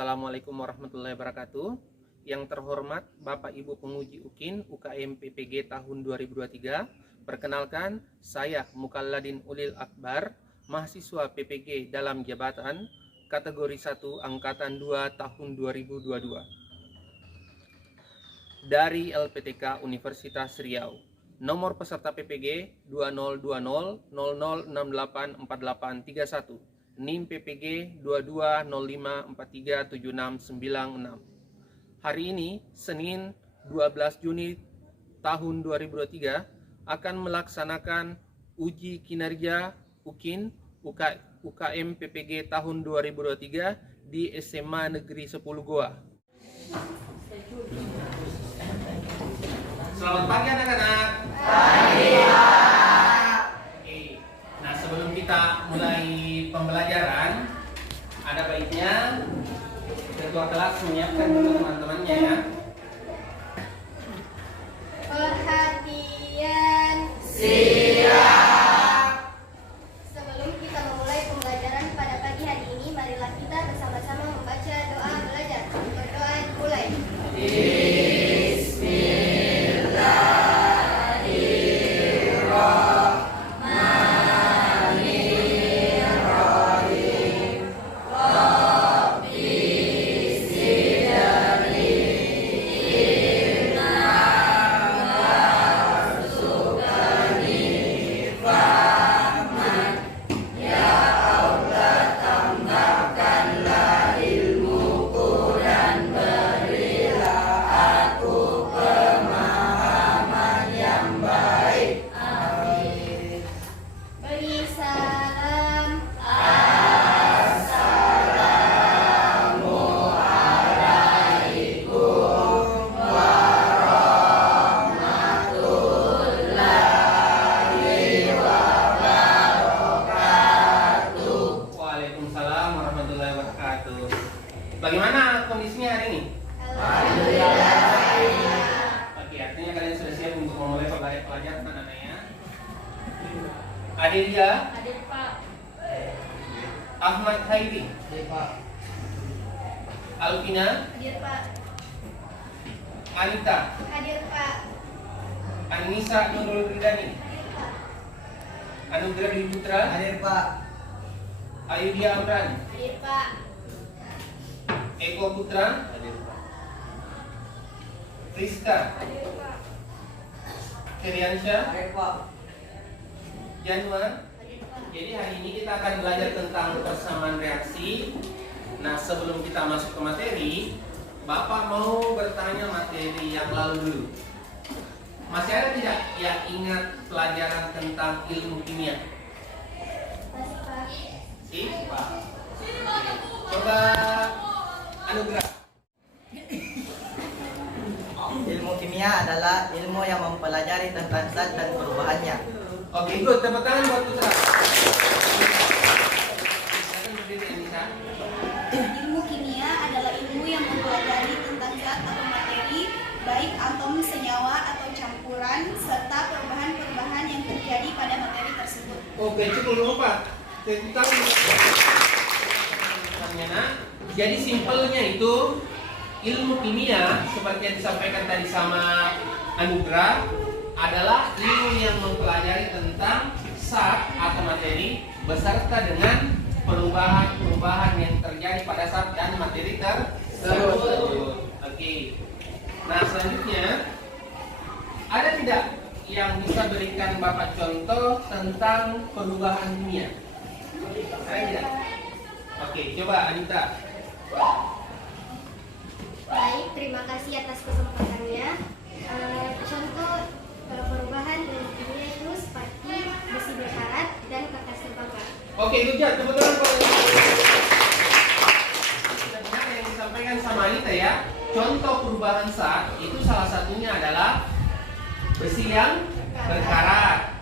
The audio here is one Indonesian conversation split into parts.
Assalamualaikum warahmatullahi wabarakatuh. Yang terhormat Bapak Ibu Penguji UKIN UKM PPG tahun 2023. Perkenalkan, saya Mukalladin Ulil Akbar, mahasiswa PPG dalam jabatan kategori 1 angkatan 2 tahun 2022 dari LPTK Universitas Riau. Nomor peserta PPG 202000684831. NIM PPG 2205437696. Hari ini, Senin 12 Juni tahun 2023, akan melaksanakan uji kinerja UKIN UKM PPG tahun 2023 di SMA Negeri 10 Goa. Selamat pagi anak-anak. Pagi. Nah, sebelum kita mulai pembelajaran, ada baiknya ketua kelas menyiapkan dulu teman-temannya ya. Perhatian. Siap. Sebelum kita memulai pembelajaran pada pagi hari ini, marilah kita bersama-sama membaca doa belajar. Berdoa dimulai. Beri salam. Waalaikumsalam warahmatullahi wabarakatuh. Bagaimana kondisinya hari ini? Oke, artinya kalian sudah siap untuk memulai pelajaran anak-anaknya. Adelia, Hadir Pak. Ahmad Khairi, Alvina, Hadir Pak. Anita, Hadir Pak. Anissa Nurul Ridani, Hadir Pak. Anugerah Dwi Putra, Hadir Pak. Ayudhya Amran, Hadir Pak. Eko Putra, Rizka, Hadir Pak. Keriansyah, Hadir Pak. Januar. Hadir Pak. Jadi hari ini kita akan belajar tentang persamaan reaksi. Nah, sebelum kita masuk ke materi, Bapak mau bertanya materi yang lalu dulu. Masih ada tidak yang ingat pelajaran tentang ilmu kimia? Masih Pak. Si? Coba Anugerah. Ilmu kimia adalah ilmu yang mempelajari tentang zat dan perubahannya. Oke, good. Tepuk tangan buat Putra. Silakan berdiri, Anissa. Ilmu kimia adalah ilmu yang mempelajari tentang zat atau materi, baik atom, senyawa, atau campuran, serta perubahan-perubahan yang terjadi pada materi tersebut. Oke, cukup dulu Pak. Tepuk tangan. Nak. Jadi simpelnya itu ilmu kimia seperti yang disampaikan tadi sama Anugerah adalah ilmu yang mempelajari tentang zat atau materi beserta dengan perubahan-perubahan yang terjadi pada zat dan materi tersebut. Oke. Nah, selanjutnya ada tidak yang bisa berikan Bapak contoh tentang perubahan kimia? Ada tidak? Oke, coba Anita. Baik, terima kasih atas kesempatannya. Contoh perubahan ilmu kimia itu seperti besi berkarat dan kertas terbakar. Oke, good job. Tepuk tangan buat Anita. Sudah benar yang disampaikan sama Anita ya. Contoh perubahan zat itu salah satunya adalah besi yang berkarat.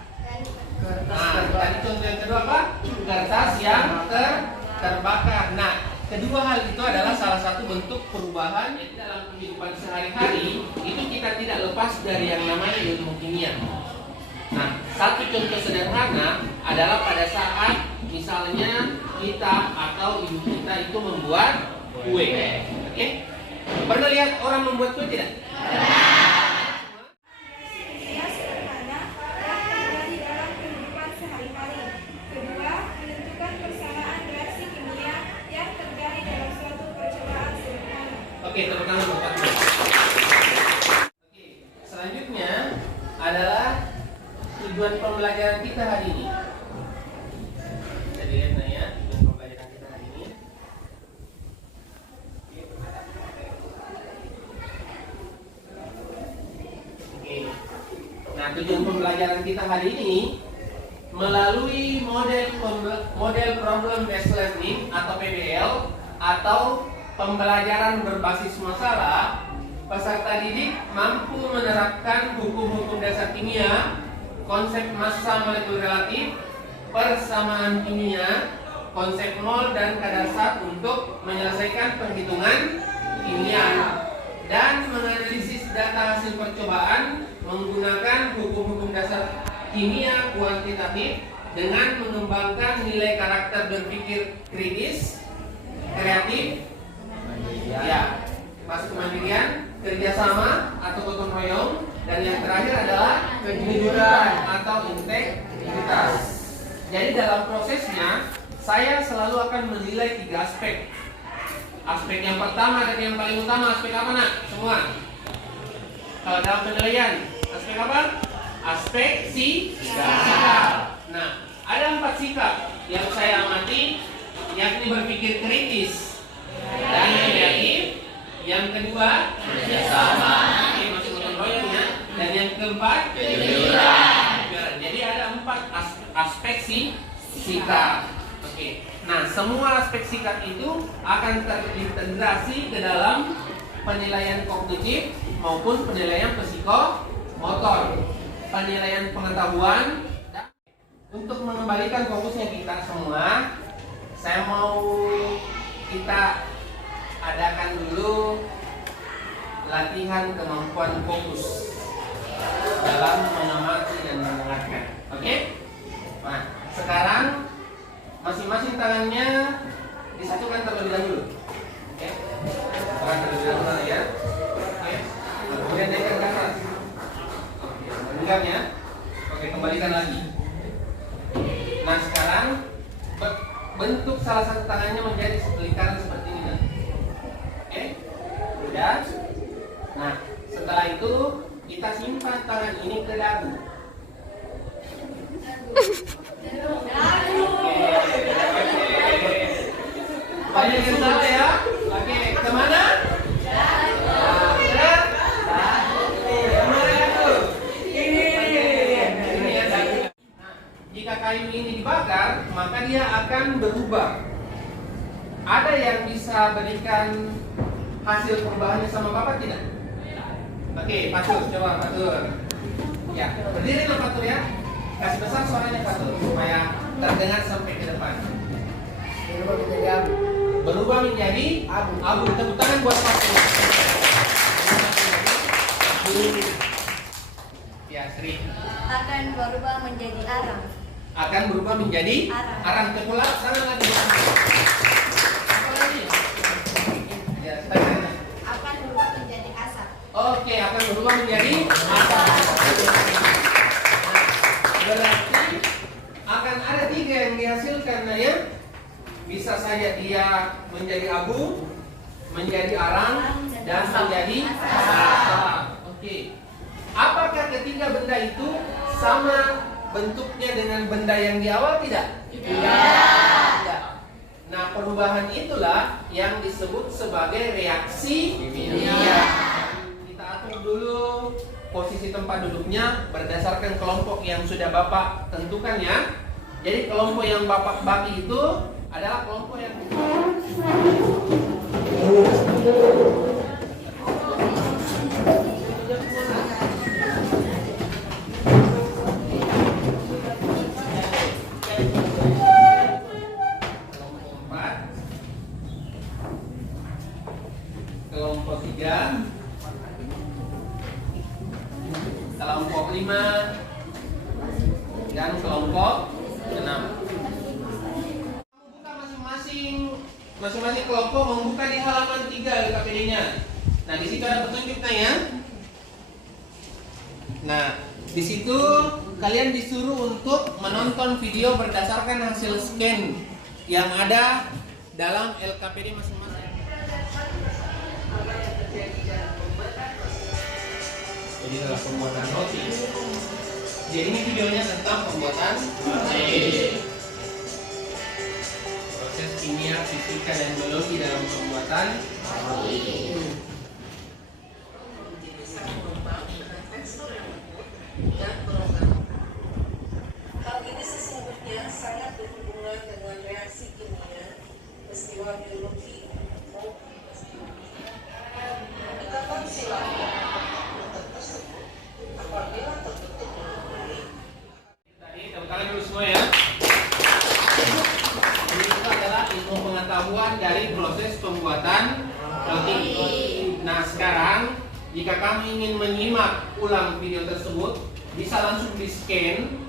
Nah, tadi contoh yang kedua apa? Kertas yang terbakar. Nah, kedua hal itu adalah salah satu bentuk perubahan yang dalam kehidupan sehari-hari itu kita tidak lepas dari yang namanya ilmu kimia. Nah, satu contoh sederhana adalah pada saat misalnya kita atau ibu kita itu membuat kue. Oke? Pernah lihat orang membuat kue tidak? Kimia sederhana yang terjadi dalam kehidupan sehari-hari. Kedua, menentukan persamaan reaksi kimia yang terjadi dalam suatu percobaan sederhana. Oke, tepuk tangan buat Pak. Oke, selanjutnya adalah tujuan pembelajaran kita hari ini. Jadi lihat ya, tujuan pembelajaran kita hari ini. Oke. Nah, tujuan pembelajaran kita hari ini melalui model problem based learning atau PBL atau pembelajaran berbasis masalah, peserta didik mampu menerapkan hukum-hukum dasar kimia, konsep massa molekul relatif, persamaan kimia, konsep mol dan kadar zat untuk menyelesaikan perhitungan kimia dan menganalisis data hasil percobaan menggunakan hukum-hukum dasar kimia kuantitatif dengan mengembangkan nilai karakter berpikir kritis, kreatif, ya, masuk kemandirian, kerjasama atau gotong royong, dan yang terakhir adalah kejujuran atau integritas. Jadi dalam prosesnya saya selalu akan menilai 3 aspek. Aspek yang pertama dan yang paling utama aspek apa nak? Semua. Kalau dalam penilaian aspek apa? Aspek sikap. Nah, ada 4 sikap yang saya amati, yakni berpikir kritis dan kreatif. Yang kedua, kerjasama, masuk gotong royong ya. Dan yang keempat, kejujuran. Jadi ada 4 aspek sikap. Oke. Nah, semua aspek sikap itu akan terintegrasi ke dalam penilaian kognitif maupun penilaian psikomotor, penilaian pengetahuan. Untuk mengembalikan fokusnya kita semua, saya mau kita adakan dulu latihan kemampuan fokus dalam mengamati dan mendengarkan. Oke? Nah, sekarang masing-masing tangannya disatukan terlebih dahulu. Oke? Tangan terlebih dahulu ya. Oke? Kemudian naikkan ke atas. Oke, genggam ya. Oke, kembalikan lagi. Nah, sekarang bentuk salah satu tangannya menjadi lingkaran seperti ini. Oke? Sudah? Nah, setelah itu kita simpan tangan ini ke dagu. Banyak yang salah ya. Oke, kemana? Jika kayu ini dibakar, maka dia akan berubah. Ada yang bisa berikan hasil perubahannya sama Bapak tidak? Oke, Fatur, coba Fatur. Ya, berdiri lah Fatur ya. Kasih besar suaranya Fatur supaya terdengar sampai ke depan. Berubah menjadi abu. Tepuk tangan buat Fatur. Ya, Sri. Akan berubah menjadi arang. Akan berubah menjadi arang. Tepulak tangan lagi. Apa lagi? Ya, tangan. Akan berubah menjadi asap. Oke, akan berubah menjadi asap. Berarti akan ada 3 yang dihasilkan, nah ya. Bisa saja dia menjadi abu, menjadi arang, dan menjadi asap. Oke. Apakah ketiga benda itu sama bentuknya dengan benda yang di awal tidak? Tidak. Nah, perubahan itulah yang disebut sebagai reaksi kimia. Kita atur dulu posisi tempat duduknya berdasarkan kelompok yang sudah Bapak tentukan ya. Jadi kelompok yang Bapak bagi itu adalah kelompok yang kelompok 3, kelompok 5, dan kelompok 6. Buka masing-masing masing-masing kelompok membuka di halaman 3 LKPD-nya. Nah, di situ ada petunjuknya ya. Nah, di situ kalian disuruh untuk menonton video berdasarkan hasil scan yang ada dalam LKPD masing-masing. Jadi dalam pembuatan roti. Jadi ini videonya tentang pembuatan roti. Proses kimia, fisika, dan biologi dalam pembuatan roti. Hal ini sesungguhnya sangat berhubungan dengan reaksi kimia, peristiwa biologi, maupun peristiwa pendekatan silakan tersebut apabila terbentuk baik. Tadi tepuk tangan dulu semua ya. Ini itu adalah ilmu pengetahuan dari proses pembuatan roti. Nah, sekarang jika kamu ingin menyimak ulang video tersebut, bisa langsung di scan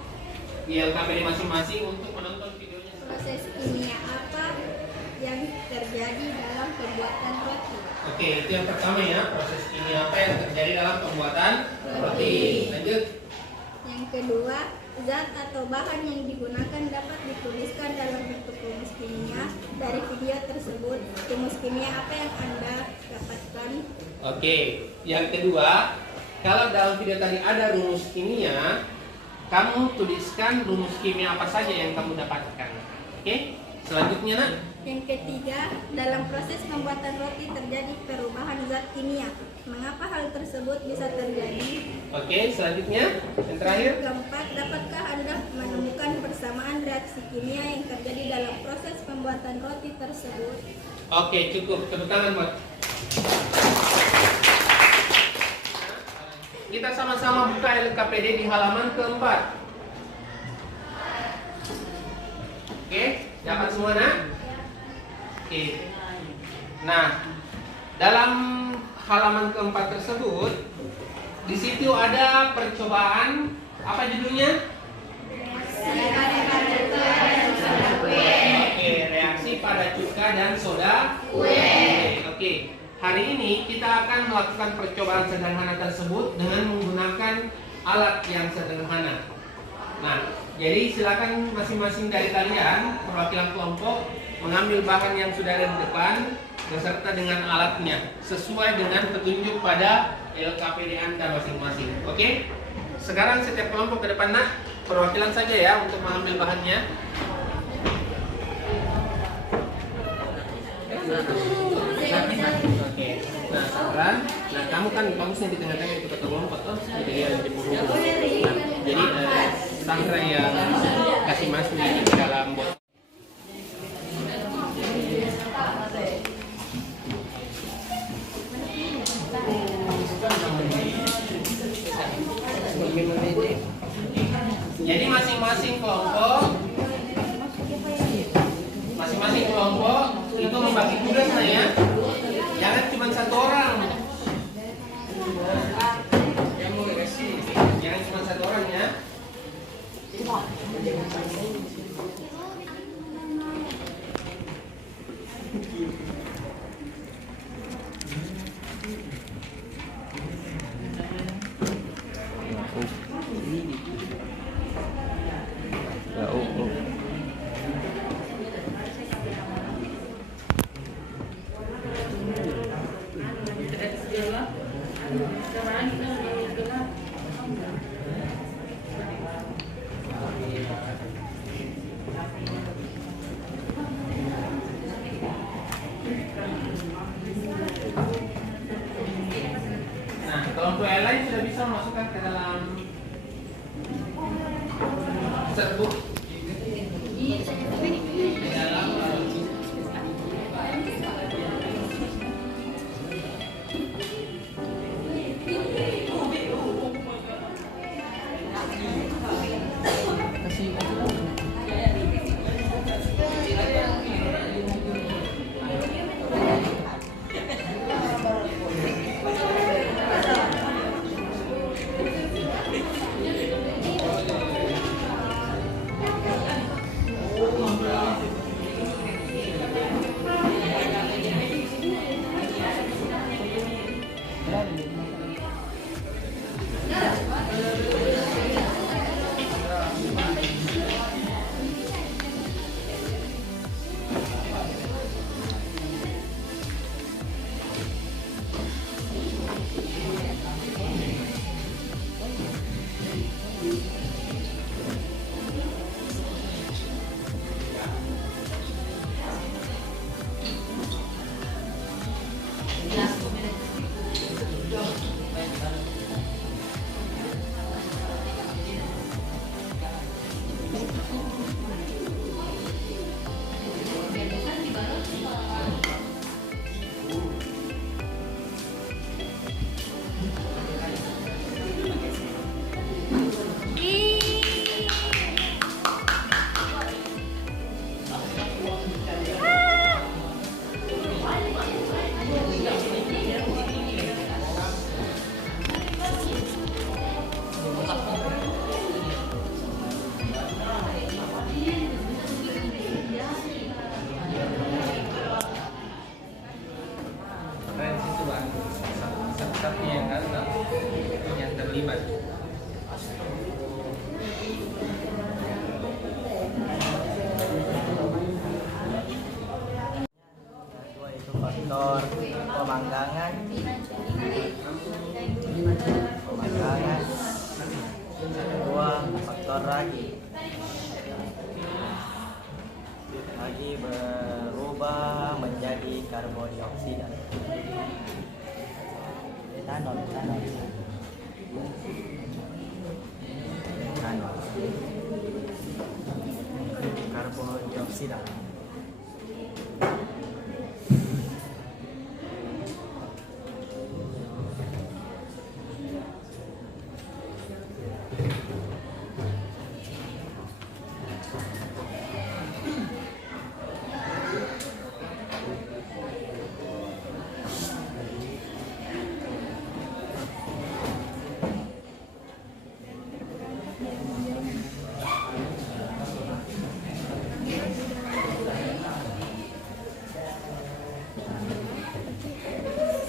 di LKPD masing-masing untuk menonton videonya. Proses kimia apa yang terjadi dalam pembuatan roti? Oke, itu yang pertama ya, proses kimia apa yang terjadi dalam pembuatan roti. Lanjut. Yang kedua, zat atau bahan yang digunakan dapat dituliskan dalam bentuk rumus kimia. Dari video tersebut, rumus kimia apa yang Anda dapatkan? Oke, yang kedua, kalau dalam video tadi ada rumus kimia, kamu tuliskan rumus kimia apa saja yang kamu dapatkan. Oke, selanjutnya nak. Yang ketiga, dalam proses pembuatan roti terjadi perubahan zat kimia. Mengapa hal tersebut bisa terjadi? Oke, selanjutnya yang terakhir. Keempat, dapatkah Anda menemukan persamaan reaksi kimia yang terjadi dalam proses pembuatan roti tersebut? Oke, cukup. Tepuk tangan buat. Kita sama-sama buka LKPD di halaman keempat. Oke, dapat semua nak? Oke. Nah, dalam halaman keempat tersebut, di situ ada percobaan. Apa judulnya? Oke, reaksi pada cuka dan soda kue. Oke. Hari ini kita akan melakukan percobaan sederhana tersebut dengan menggunakan alat yang sederhana. Nah, jadi silakan masing-masing dari kalian perwakilan kelompok mengambil bahan yang sudah ada di depan beserta dengan alatnya sesuai dengan petunjuk pada LKPD Anda masing-masing. Oke? Sekarang setiap kelompok ke depan nak, perwakilan saja ya untuk mengambil bahannya. Oke. Nah, sekarang, kamu kan di tengah-tengah ikut kelompok tuh, jadi yang di punggung. Jadi sangrai yang kasih masuk di dalam botol. Jadi masing-masing kelompok itu membagi tugasnya ya. Jangan cuma satu orang. Jangan cuma satu orang ya. Nah, kelompok yang lain sudah bisa memasukkan ke dalam serbuk di dalam faktor pemanggangan, kedua faktor ragi berubah menjadi karbondioksida. Etanol. Karbondioksida.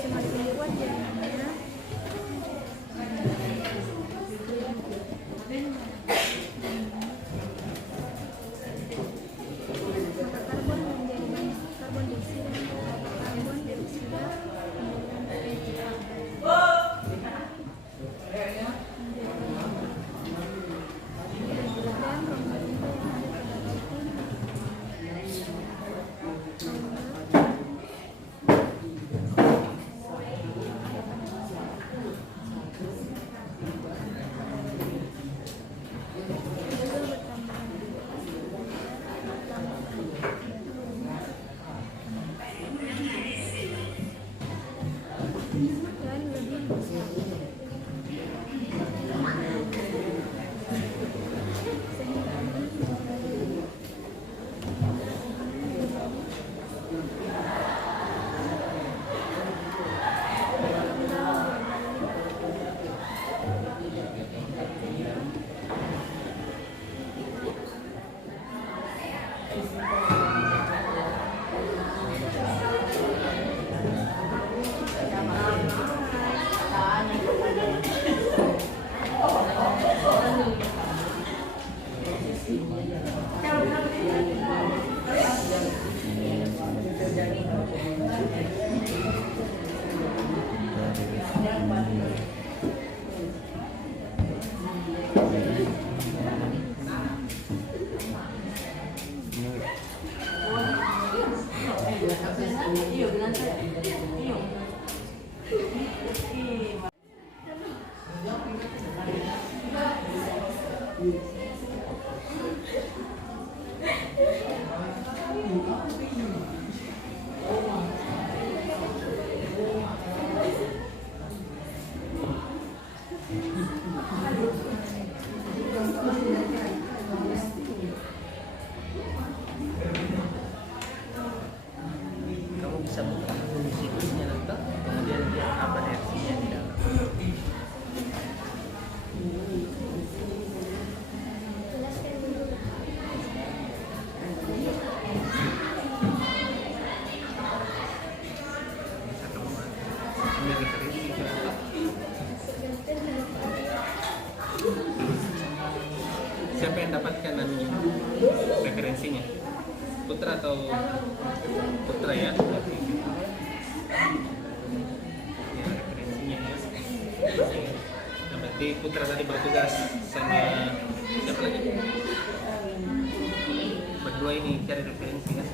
Semakin kuat jadinya. Maka karbon menjadi banyak. Karbon dioksida dan lebih besar. Kamu bisa buka dulu situsnya nanti, kemudian lihat apa reaksinya di dalam. Jelaskan dulu. Bisa kamu ambil referensi ke apa? Siapa yang dapatkan anunya? Referensinya? Putra atau Putra ya? Ya, referensinya ya. Nah, berarti Putra tadi bertugas sama siapa lagi? Berdua ini cari referensi kan?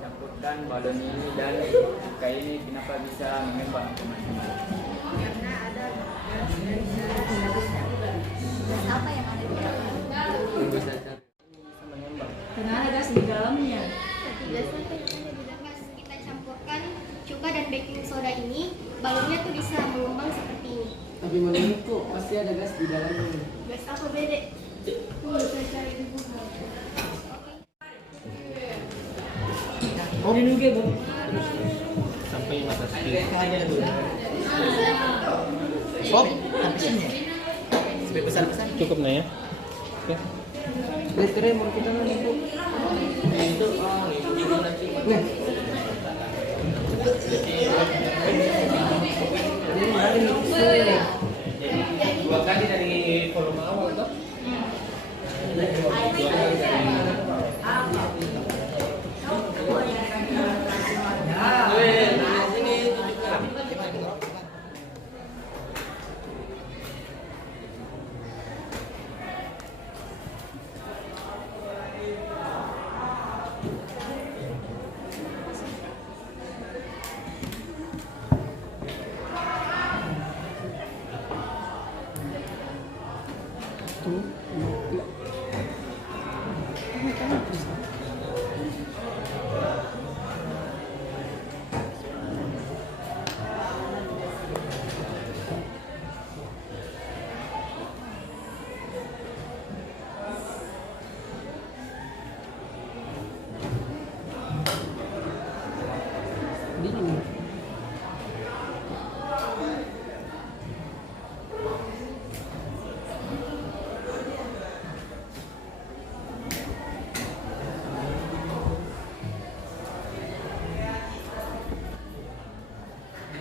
Campurkan balon ini dan cuka ini kenapa bisa mengembang teman-teman? Karena ada gas apa yang ada di dalamnya? Bisa mengembang. Karena ada gas di dalamnya. Gas apa yang ada di dalam? Pas kita campurkan cuka dan baking soda ini, balonnya tuh bisa mengembang seperti ini. Tapi menurut kok pasti ada gas di dalamnya. Gas apa bede? Bisa cari di Google. Oh, ini juga, Bu. Sampai batas kiri. Stop, sampai sini. besar-besar. Cukup nah ya. Oke. Kira-kira mau kita nanti Bu. Itu bingung nanti. Nah. Jadi hari ini Jadi 2 kali dari volume awal tuh. 2 kali dari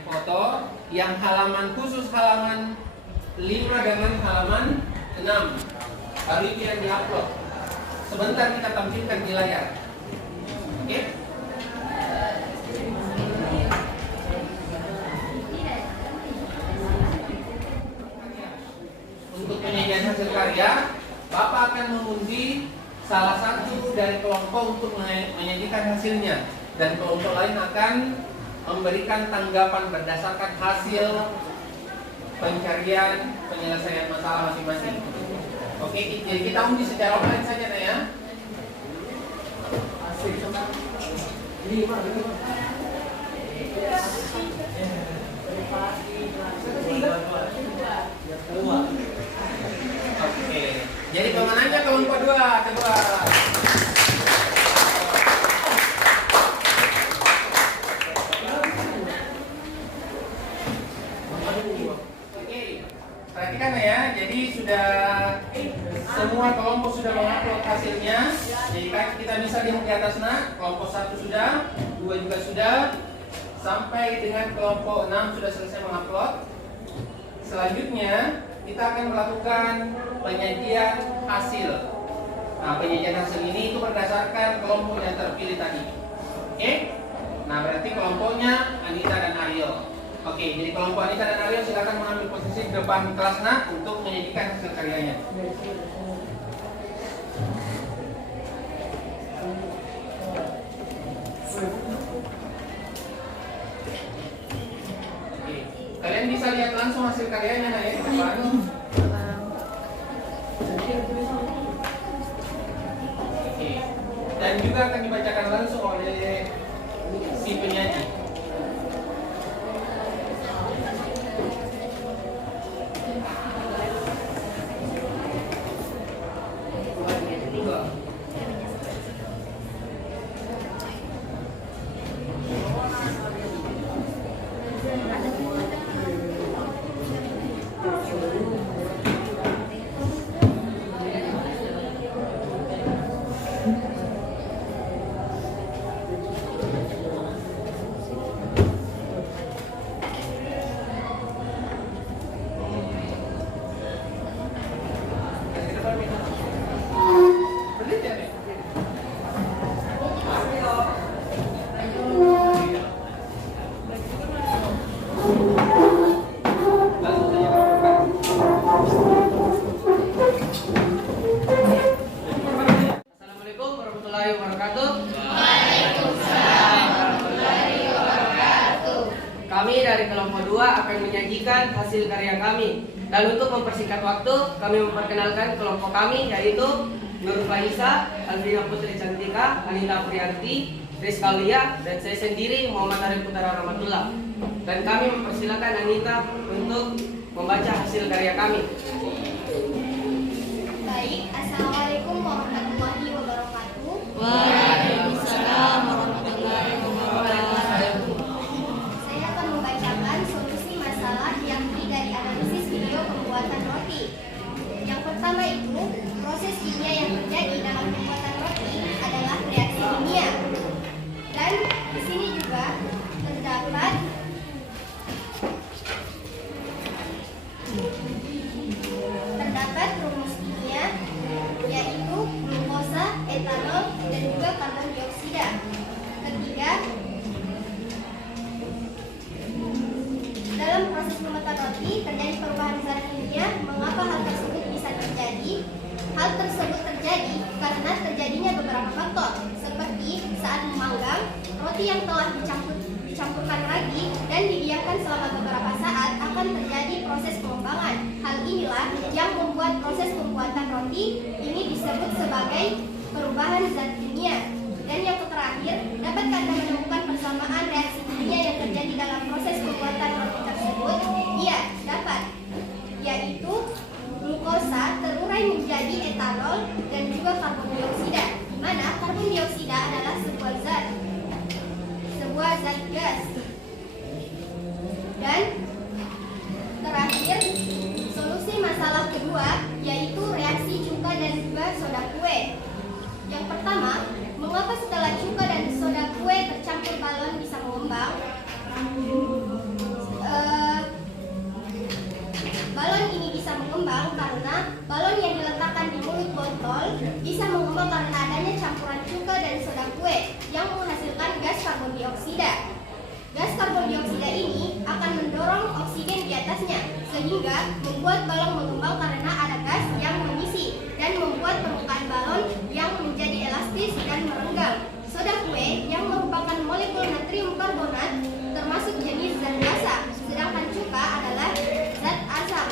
foto yang halaman khusus halaman 5 dengan halaman 6 baru itu yang diupload. Sebentar kita tampilkan di layar. Oke? Untuk penyajian hasil karya, Bapak akan mengundi salah satu dari kelompok untuk menyajikan hasilnya, dan kelompok lain akan memberikan tanggapan berdasarkan hasil pencarian penyelesaian masalah masing-masing. Oke, jadi kita undi secara online saja nah ya. Oke, jadi pemenangnya kelompok kedua. Perhatikan ya, jadi sudah semua kelompok sudah mengupload hasilnya. Jadi kan kita bisa lihat di atas kelompok 1 sudah, 2 juga sudah, sampai dengan kelompok 6 sudah selesai mengupload. Selanjutnya kita akan melakukan penyajian hasil. Nah, penyajian hasil ini itu berdasarkan kelompok yang terpilih tadi. Oke? Nah, berarti kelompoknya Anita dan Ariel. Oke, jadi kelompok Anita dan Ariel silakan mengambil posisi di depan kelas untuk menyajikan hasil karyanya. Oke, kalian bisa lihat langsung hasil karyanya ya di depan. Oke, dan juga akan dibacakan langsung oleh si penyaji. Kami dari kelompok 2 akan menyajikan hasil karya kami. Dan untuk mempersingkat waktu, kami memperkenalkan kelompok kami, yaitu Nur Faisa, Alvina Putri Cantika, Anita Priyanti, Rizka Lia, dan saya sendiri Muhammad Arif Putara Rahmatullah. Dan kami mempersilakan Anita untuk membaca hasil karya kami. Baik, Assalamualaikum warahmatullahi wabarakatuh. Waalaikumsalam warahmatullahi wabarakatuh. Saya akan membacakan solusi masalah yang dari analisis video pembuatan roti. Terdapat rumus kimia yaitu glukosa, etanol, dan juga karbon dioksida. Ketiga, dalam proses pembuatan roti terjadi perubahan zat kimia. Mengapa hal tersebut bisa terjadi? Hal tersebut terjadi karena terjadinya beberapa faktor, seperti saat memanggang, roti yang telah dicampurkan ragi dan didiamkan selama beberapa saat akan terjadi proses pengembangan. Hal inilah yang membuat proses pembuatan roti ini disebut sebagai perubahan zat kimia. Dan yang terakhir, dapatkah Anda menemukan persamaan reaksi kimia yang terjadi dalam proses pembuatan roti tersebut? Iya, dapat. Yaitu glukosa terurai menjadi etanol dan juga karbon dioksida, di mana karbon dioksida adalah sebuah zat gas. Dan terakhir, solusi masalah kedua yaitu reaksi cuka dan juga soda kue. Yang pertama, mengapa setelah cuka dan soda kue tercampur balon bisa mengembang? Balon ini bisa mengembang karena balon yang diletakkan di mulut botol bisa mengembang karena adanya campuran cuka dan soda kue yang menghasilkan gas karbon dioksida. Gas karbon dioksida ini akan mendorong oksigen di atasnya sehingga membuat balon mengembang karena ada gas yang mengisi dan membuat permukaan balon yang menjadi elastis dan merenggang. Soda kue yang merupakan molekul natrium karbonat termasuk jenis zat basa, sedangkan cuka adalah zat asam.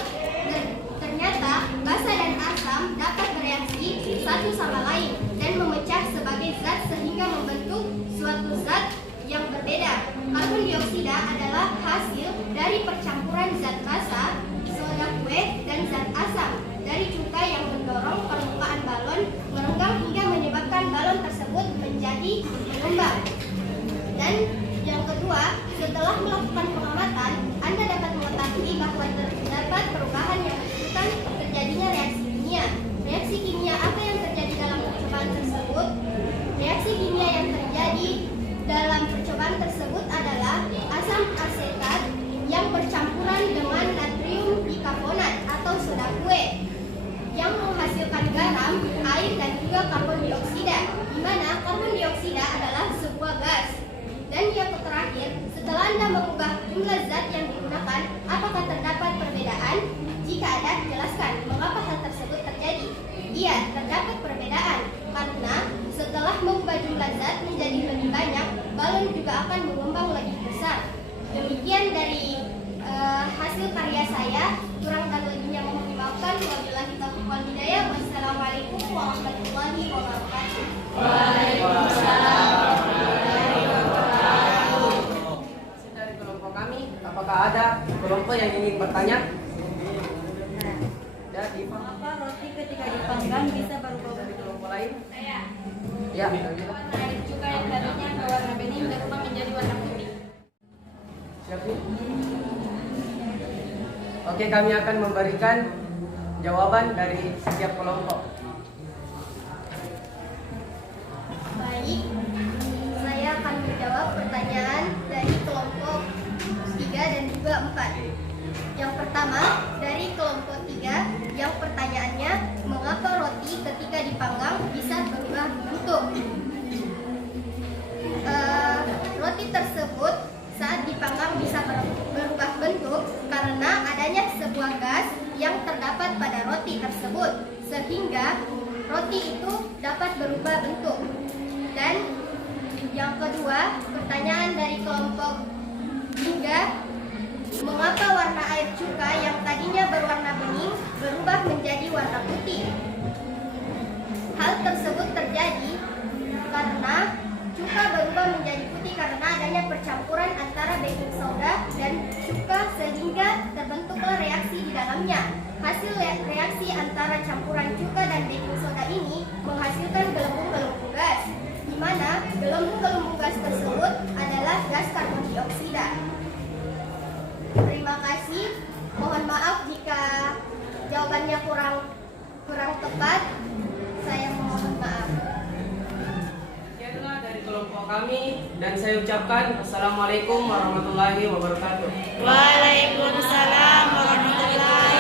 Ternyata basa dan asam dapat bereaksi satu sama lain dan memecah sebagai zat sehingga membentuk suatu zat yang berbeda. Karbon dioksida adalah hasil dari percampuran zat basa, soda kue, dan zat asam dari cuka yang mendorong permukaan balon merenggang hingga menyebabkan balon tersebut menjadi mengembang. Dan yang kedua, setelah melakukan pengamatan, Anda dapat mengetahui bahwa terdapat perubahan yang menunjukkan terjadinya reaksi kimia. Reaksi kimia apa yang terjadi dalam percobaan tersebut? Reaksi kimia yang terjadi dalam percobaan tersebut adalah asam asetat yang bercampuran dengan natrium bikarbonat atau soda kue yang menghasilkan garam, air, dan juga karbon dioksida, di mana karbon dioksida adalah sebuah gas. Dan yang terakhir, setelah Anda mengubah jumlah zat yang digunakan, apakah terdapat perbedaan? Jika ada, jelaskan mengapa hal tersebut terjadi. Iya, terdapat perbedaan karena setelah mengubah jumlah zat menjadi lebih banyak, balon juga akan mengembang lebih besar. Demikian dari hasil karya saya. Kurang dan lebihnya mohon dimaafkan. Wabillahi taufiq wal hidayah. Wassalamualaikum warahmatullahi wabarakatuh. Waalaikumsalam warahmatullahi wabarakatuh. Dari kelompok kami, apakah ada kelompok yang ingin bertanya? Jadi, Mengapa roti ketika dipanggang bisa berubah dari kelompok lain? Saya. Ya. Warna air cuka yang tadinya berwarna bening berubah menjadi warna putih. Siap, Bu? Oke, kami akan memberikan jawaban dari setiap kelompok. Baik, saya akan menjawab pertanyaan dari kelompok 3 dan juga 4. Yang pertama, dari kelompok 3, yang pertanyaannya, mengapa roti ketika dipanggang bisa berubah bentuk? Roti tersebut saat dipanggang bisa berubah bentuk karena adanya sebuah gas yang terdapat pada roti tersebut, sehingga roti itu dapat berubah bentuk. Dan yang kedua, pertanyaan dari kelompok 3, mengapa warna air cuka yang tadinya berwarna bening berubah menjadi warna putih? Hal tersebut terjadi karena cuka berubah menjadi putih karena adanya percampuran antara baking soda dan cuka sehingga terbentuklah reaksi di dalamnya. Hasil reaksi antara campuran cuka dan baking soda ini menghasilkan gelembung-gelembung gas, di mana gelembung-gelembung gas tersebut adalah gas karbon dioksida. Terima kasih. Mohon maaf jika jawabannya kurang tepat. Saya mohon maaf. Sekianlah dari kelompok kami dan saya ucapkan Assalamualaikum warahmatullahi wabarakatuh. Waalaikumsalam warahmatullahi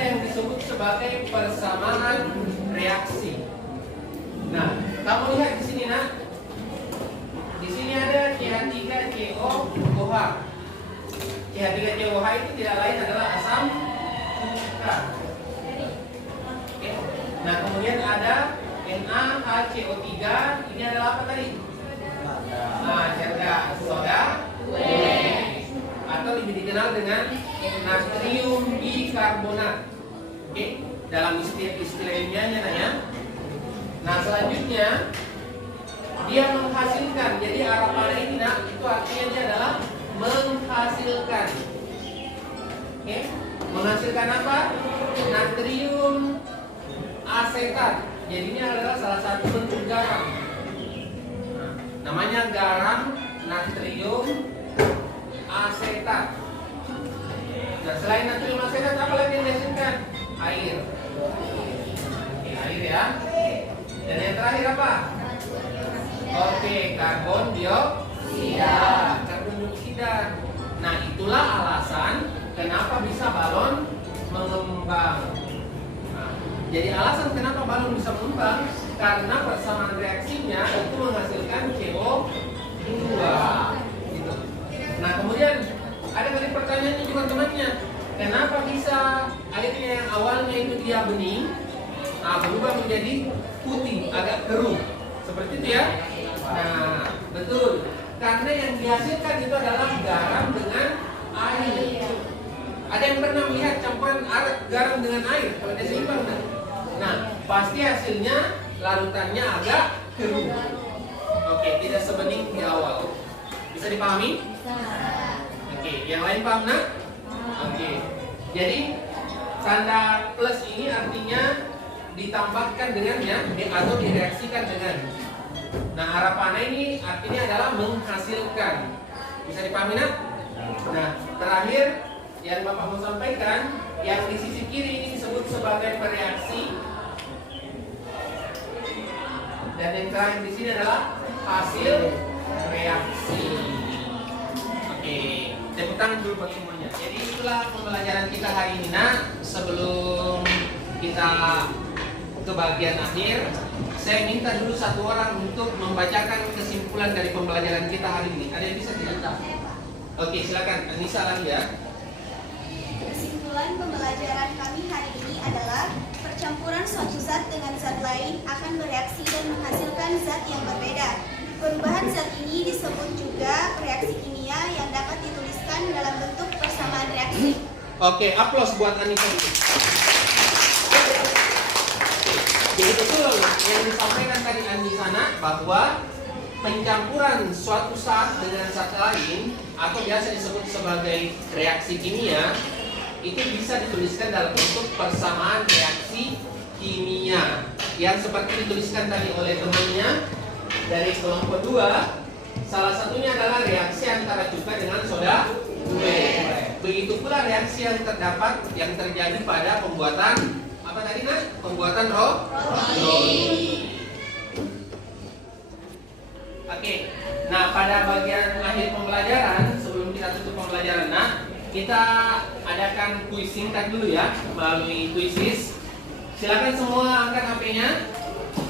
yang disebut sebagai persamaan reaksi. Nah, kamu lihat di sini nak. Di sini ada CH3COOH. CH3COOH itu tidak lain adalah asam cuka. Oke. Nah, kemudian ada NaHCO3. Ini adalah apa tadi? Nah, cerdas soda atau lebih dikenal dengan natrium bikarbonat. Oke, dalam istilah ilmiahnya nanya. Nah, selanjutnya dia menghasilkan. Jadi harapan ini nah, itu artinya dia adalah menghasilkan. Oke, menghasilkan apa? Natrium asetat. Jadi ini adalah salah satu bentuk garam. Nah, namanya garam natrium asetat. Nah, selain natrium asetat apa lagi yang dihasilkan? Air. Oke, air ya. Dan yang terakhir apa? Oke, karbon dioksida. Karbon dioksida. Nah, itulah alasan kenapa bisa balon mengembang. Nah, jadi alasan kenapa balon bisa mengembang karena persamaan reaksinya itu menghasilkan CO2. Gitu. Nah, kemudian ada tadi pertanyaannya juga temannya, kenapa bisa airnya yang awalnya itu dia bening, berubah menjadi putih, agak keruh, seperti itu ya? Nah, betul. Karena yang dihasilkan itu adalah garam dengan air. Ada yang pernah melihat campuran garam dengan air kalau dia seimbang? Nah, pasti hasilnya larutannya agak keruh. Oke, tidak sebening di awal. Bisa dipahami? Oke, yang lain paham nak? Oke. Jadi tanda plus ini artinya ditambahkan dengannya atau direaksikan dengan. Nah, harapannya ini artinya adalah menghasilkan. Bisa dipahami nak? Nah, terakhir yang Bapak mau sampaikan, yang di sisi kiri ini disebut sebagai pereaksi. Dan yang terakhir di sini adalah hasil reaksi. Oke, tepuk tangan dulu buat semuanya. Jadi itulah pembelajaran kita hari ini nak. Sebelum kita ke bagian akhir, saya minta dulu satu orang untuk membacakan kesimpulan dari pembelajaran kita hari ini. Ada yang bisa tidak? Oke, silakan Anissa lagi ya. Kesimpulan pembelajaran kami hari ini adalah percampuran suatu zat dengan zat lain akan bereaksi dan menghasilkan zat yang berbeda. Perubahan zat ini disebut juga reaksi kimia yang dapat dituliskan dalam bentuk persamaan reaksi. Oke, aplaus buat Anissa. Jadi betul yang disampaikan tadi Andi sana bahwa pencampuran suatu zat dengan zat lain atau biasa disebut sebagai reaksi kimia itu bisa dituliskan dalam bentuk persamaan reaksi kimia yang seperti dituliskan tadi oleh temannya dari kelompok 2. Salah satunya adalah reaksi antara cuka dengan soda kue. Begitu pula reaksi yang terjadi pada pembuatan apa tadi nak? Pembuatan roti. Oke. Nah, pada bagian akhir pembelajaran sebelum kita tutup pembelajaran, kita adakan kuis singkat dulu ya melalui Quizizz. Silakan semua angkat HP-nya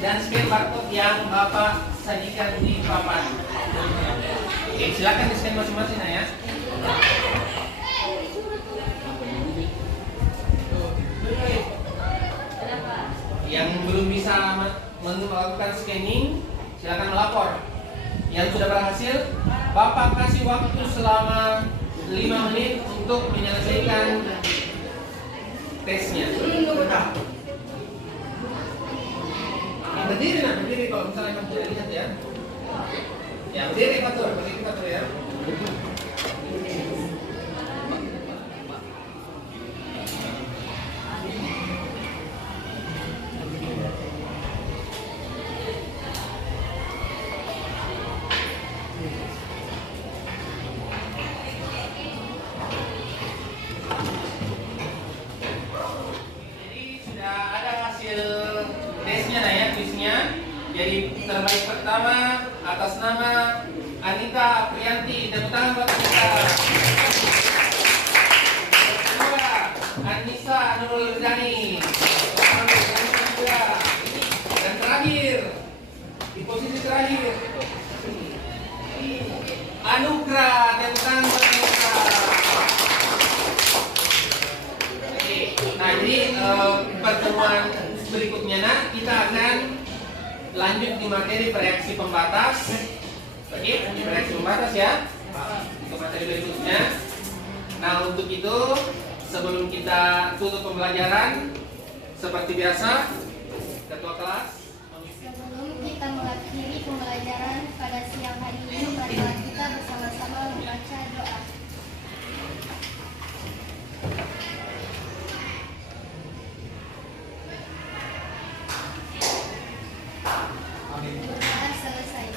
dan scan barcode yang Bapak sajikan di papan. Oke, silakan di scan masing-masing ya. Yang belum bisa melakukan scanning, silakan melapor. Yang sudah berhasil, Bapak kasih waktu selama 5 menit untuk menyelesaikan tesnya. Berdiri nak, berdiri kalau misalnya kamu tidak lihat ya. Ya berdiri Fatur, ya. Jadi terbaik pertama atas nama Anita Aprianti, tepuk tangan buat Anita. Kedua, Anissa Nurul Putra, tepuk tangan buat Putra. Oke, nah jadi pertemuan berikutnya kita akan lanjut di materi reaksi pembatas. Oke, reaksi pembatas ya. Untuk materi berikutnya. Nah untuk itu sebelum kita tutup pembelajaran seperti biasa, ketua kelas. Sebelum kita mengakhiri pembelajaran pada siang hari ini, marilah kita bersama-sama membaca doa. Doa selesai.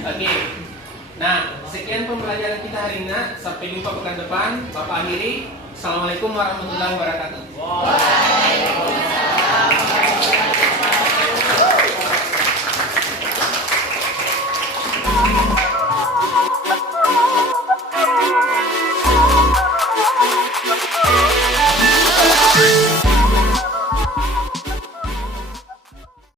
Oke. Nah, sekian pembelajaran kita hari ini. Sampai jumpa pekan depan. Bapak akhiri. Assalamualaikum warahmatullahi wabarakatuh. Waalaikumsalam.